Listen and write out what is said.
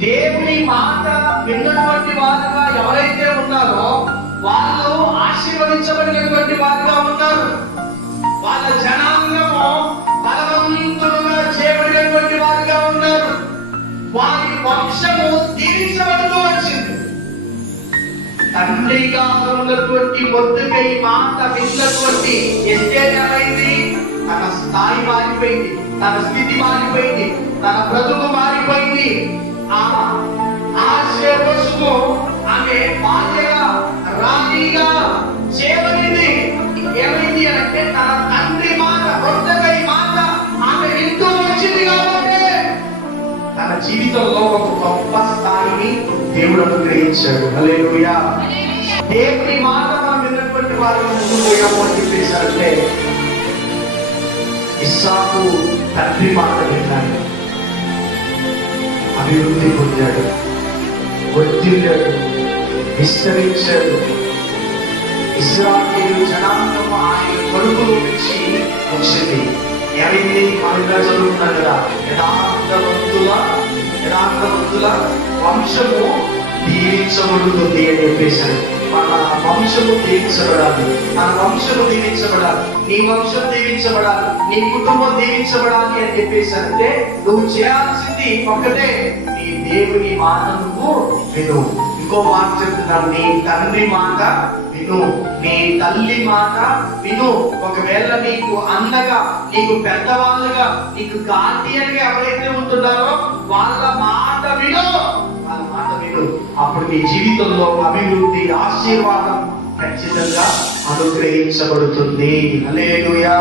దేవుని మాట విన్నటువంటి వారుగా ఎవరైతే ఉన్నారో వాళ్ళు ఆశీర్వదించబడినటువంటి వారుగా ఉన్నారు. వాళ్ళ జనాంగము బలవంతులుగా చేయబడినటువంటి వారుగా ఉన్నారు. వారి వంశము దీవించబడుతూ వచ్చింది. తండ్రిగా ఉన్నటువంటి మొర్దెకై మాట విన్నటువంటి ఎస్తేర్ ఏమైంది? తన స్థాయి మారిపోయింది, తన స్థితి మారిపోయింది, తన బ్రతుకు మారిపోయింది. ఆశీర్వచము ఆమె భార్యగా రాణిగా చేయబడింది. ఏమైంది అంటే తన తండ్రి మాట, మొర్దెకై మాట ఆమె వింటూ వచ్చింది కాబట్టి తన జీవితంలో ఒక గొప్ప స్థాయిని దేవుడు అనుగ్రహించాడు. హల్లెలూయా. దేవుని మాట మనం విన్నటువంటి వారు ముందు పోయాము అని చెప్పేశారంటే, ఇస్సాకు తండ్రి మాట విన్నాడు, అభివృద్ధి పొందాడు, వర్ధిల్లాడు, విస్తరించాడు. ఇశ్రాయేలు జనాంగం ఆయన కొడుకులో నుంచి వచ్చింది. ఏమైంది? మనగా చదువుతున్నాం కదా, యథార్థవంతుల వంశము దీవించబడుతుంది అని చెప్పేశారు. మన వంశము దీవించబడాలి, మన వంశము దీవించబడాలి, నీ వంశం దీవించబడాలి, నీ కుటుంబం దీవించబడాలి అని చెప్పేశారంటే నువ్వు చేయాల్సింది ఒకటే, నీ దేవుని మాట నువ్వు విను. ఇంకో మాట చెప్తున్నాను, నీ తండ్రి మాట విను, నీ తల్లి మాట విను. ఒకవేళ నీకు అన్నగా, నీకు పెద్దవాళ్ళుగా, నీకు గార్డియన్ గా ఎవరైతే ఉంటున్నారో వాళ్ళ మాట విను, వాళ్ళ మాట విను. అప్పుడు నీ జీవితంలో అభివృద్ధి, ఆశీర్వాదం ఖచ్చితంగా అనుగ్రహించబడుతుంది. హల్లెలూయా.